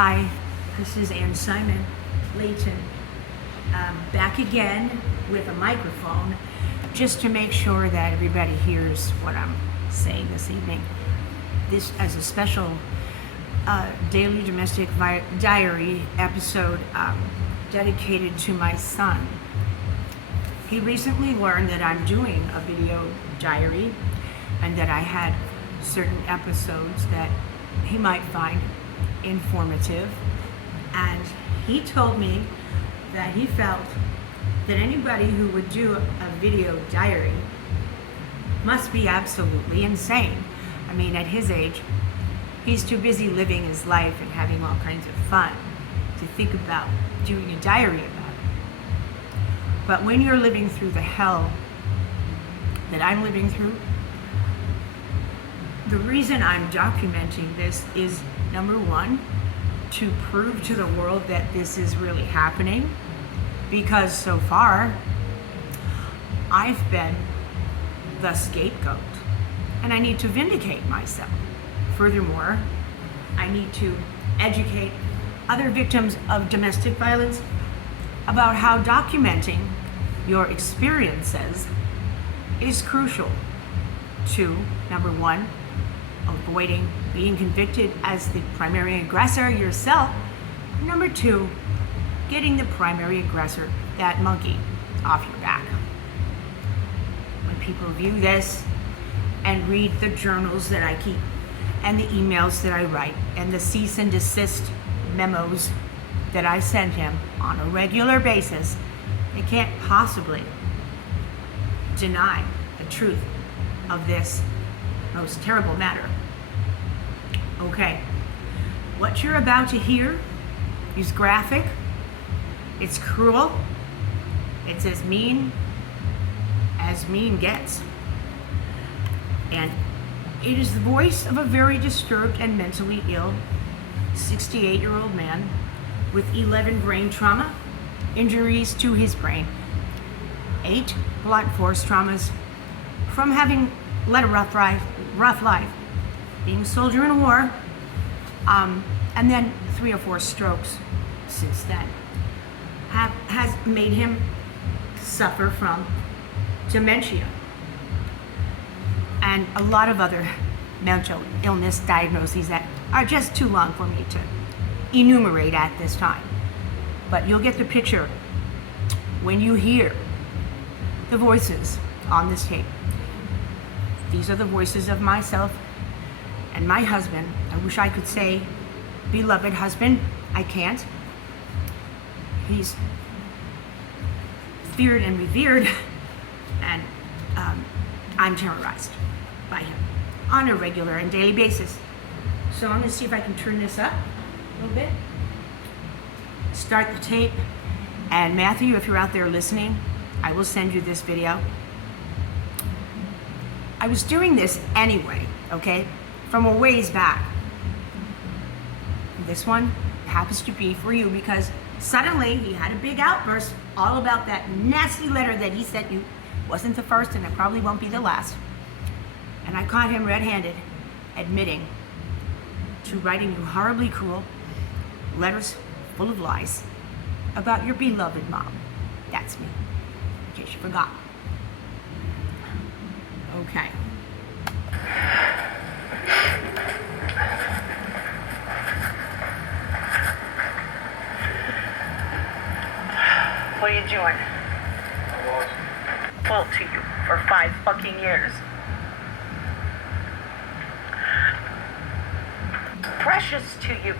Hi, this is Ann Simon Layton, back again with a microphone just to make sure that everybody hears what I'm saying this evening. This as a special daily domestic diary episode dedicated to my son. He recently learned that I'm doing a video diary and that I had certain episodes that he might find informative, and he told me that he felt that anybody who would do a video diary must be absolutely insane. I mean, at his age, he's too busy living his life and having all kinds of fun to think about doing a diary about it. But when you're living through the hell that I'm living through, the reason I'm documenting this is, number one, to prove to the world that this is really happening, because so far I've been the scapegoat and I need to vindicate myself. Furthermore, I need to educate other victims of domestic violence about how documenting your experiences is crucial to, number one, avoiding being convicted as the primary aggressor yourself. Number two, getting the primary aggressor, that monkey, off your back. When people view this and read the journals that I keep and the emails that I write and the cease and desist memos that I send him on a regular basis, they can't possibly deny the truth of this most terrible matter. Okay, what you're about to hear is graphic, it's cruel, it's as mean gets. And it is the voice of a very disturbed and mentally ill 68-year-old man with 11 brain trauma, injuries to his brain, 8 blunt force traumas from having led a rough life, being a soldier in a war, and then 3 or 4 strokes since then, has made him suffer from dementia and a lot of other mental illness diagnoses that are just too long for me to enumerate at this time. But you'll get the picture when you hear the voices on this tape. These are the voices of myself and my husband. I wish I could say beloved husband. I can't. He's feared and revered, and I'm terrorized by him on a regular and daily basis. So I'm going to see if I can turn this up a little bit. Start the tape. And Matthew, if you're out there listening, I will send you this video. I was doing this anyway, okay, from a ways back. This one happens to be for you because suddenly he had a big outburst all about that nasty letter that he sent you. Wasn't the first, and it probably won't be the last. And I caught him red-handed, admitting to writing you horribly cruel letters full of lies about your beloved mom. That's me, in case you forgot. Okay. What are you doing? Well, to you for 5 fucking years. Precious to you.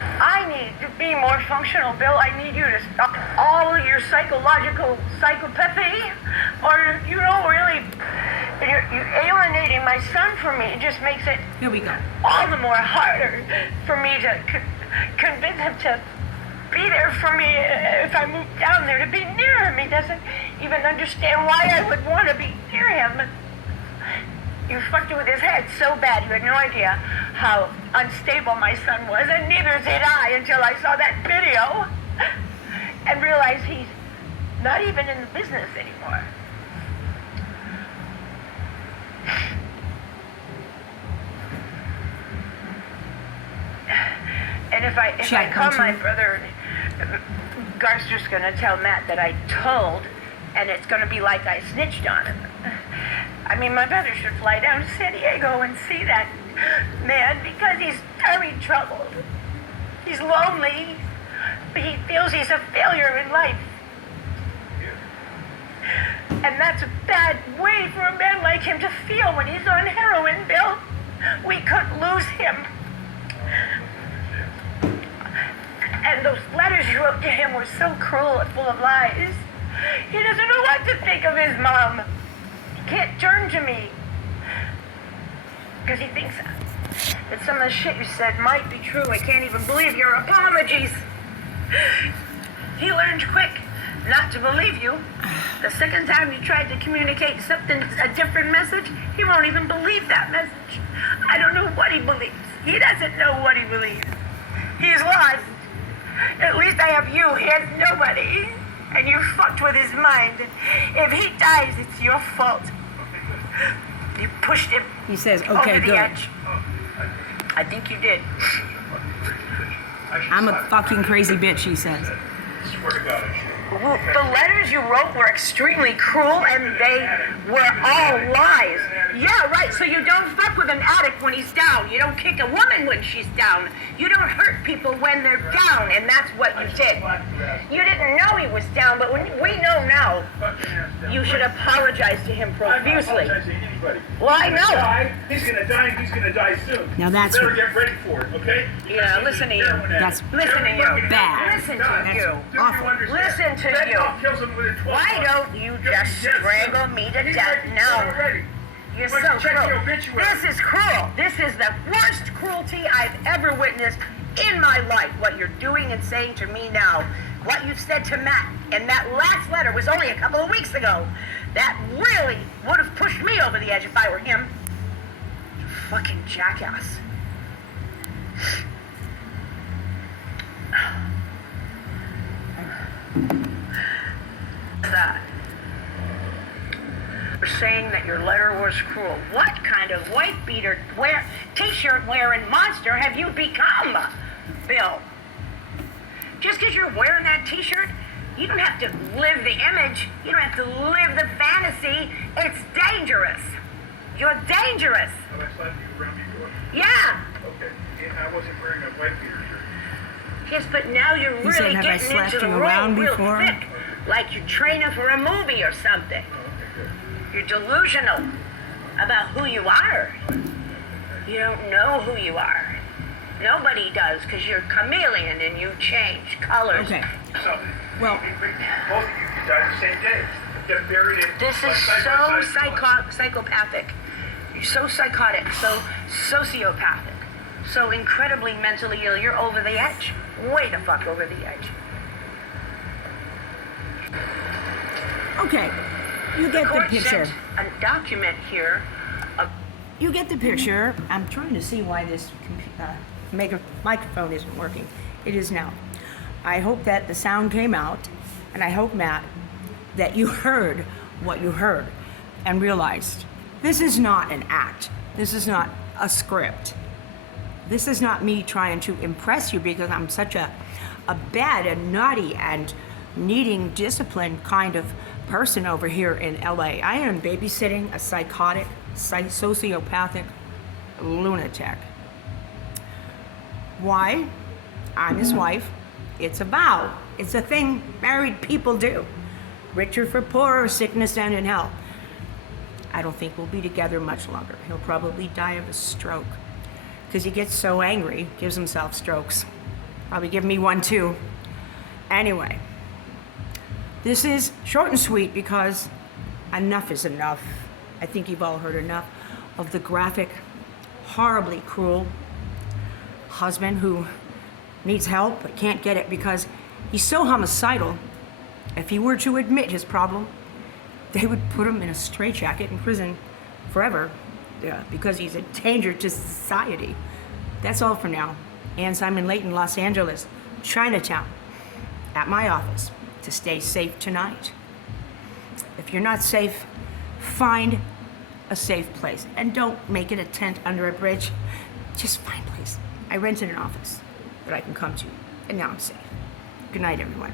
I need to be more functional, Bill. I need you to stop all your psychological psychopathy, or really, you're alienating my son from me. It just makes it here we go all the more harder for me to convince him to be there for me if I move down there, to be near him. He doesn't even understand why I would want to be near him. You fucked with his head so bad, you had no idea how unstable my son was, and neither did I until I saw that video and realized he's not even in the business anymore. And if I call my brother, Garth's just gonna tell Matt that I told, and it's gonna be like I snitched on him. I mean, my brother should fly down to San Diego and see that man because he's very troubled. He's lonely, but he feels he's a failure in life. And that's a bad way for a man like him to feel when he's on heroin, Bill. We could lose him. And those letters you wrote to him were so cruel and full of lies. He doesn't know what to think of his mom. He can't turn to me. Because he thinks that some of the shit you said might be true. I can't even believe your apologies. He learned quick not to believe you. The second time you tried to communicate something, a different message, he won't even believe that message. I don't know what he believes. He doesn't know what he believes. He's lost. At least I have you. He has nobody. And you fucked with his mind. If he dies, it's your fault. You pushed him. He says, okay, over the good. edge. I think you did. I'm a fucking crazy bitch, he says. Swear to God, I should. The letters you wrote were extremely cruel, and they were all lies. Yeah, right, so you don't fuck with an addict when he's down. You don't kick a woman when she's down. You don't hurt people when they're down, and that's what you did. You didn't know he was down, but when we know now, you should apologize to him profusely. Well, I know. He's gonna die, and he's gonna die soon. Now that's better get ready for it, okay? Yeah, listen to you. That's Listen to you. bad. Listen to you. Awful. Listen to you. Why don't you just strangle me to death now? You're so cruel. This is cruel. This is the worst cruelty I've ever witnessed in my life. What you're doing and saying to me now. What you've said to Matt. And that last letter was only a couple of weeks ago. That really would have pushed me over the edge if I were him. You fucking jackass. That. You're saying that your letter was cruel. What kind of white beater t-shirt wearing monster have you become, Bill? Just because you're wearing that t-shirt, you don't have to live the image. You don't have to live the fantasy. It's dangerous. You're dangerous. Oh, I slapped you around before? Yeah. Okay. Yeah, I wasn't wearing a white beater shirt. Yes, but now you're He said, really "Have I getting slapped into the you around role real before?" thick, like you're training for a movie or something. Oh, okay, good. You're delusional about who you are. You don't know who you are. Nobody does, because you're chameleon and you change colors. Okay. So, Well, both of you died the same day. Get buried in. This is so psychopathic. You're so psychotic, so sociopathic, so incredibly mentally ill. You're over the edge. Way the fuck over the edge. okay. You get the Court picture. sent a document here. You get the picture. I'm trying to see why this microphone isn't working. It is now. I hope that the sound came out, and I hope, Matt, that you heard what you heard and realized this is not an act. This is not a script. This is not me trying to impress you because I'm such a bad and naughty and needing discipline kind of person over here in LA. I am babysitting a psychotic, sociopathic lunatic. Why? I'm his wife. It's a vow. It's a thing married people do. Richer for poorer, sickness and in health. I don't think we'll be together much longer. He'll probably die of a stroke because he gets so angry, gives himself strokes. Probably give me one too. Anyway, this is short and sweet because enough is enough. I think you've all heard enough of the graphic, horribly cruel husband who needs help but can't get it because he's so homicidal. If he were to admit his problem, they would put him in a straitjacket in prison forever because he's a danger to society. That's all for now. Ann Simon Layton, Los Angeles, Chinatown, at my office to stay safe tonight. If you're not safe, find a safe place and don't make it a tent under a bridge. Just find a place. I rented an office. that I can come to. And now I'm safe. Good night, everyone.